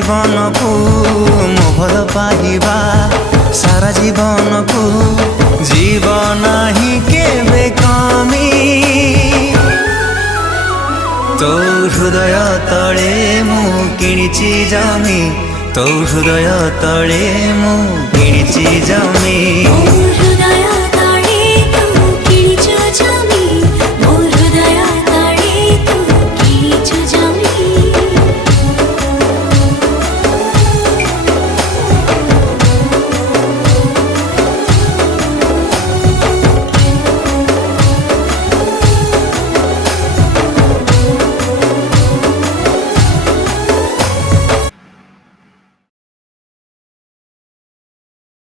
जीवन को मो भल पाइबा सारा जीवन को जीवन ही केबे कमी तो हृदय तले मु किणिची जमी तो हृदय तले मु किणिची जमी।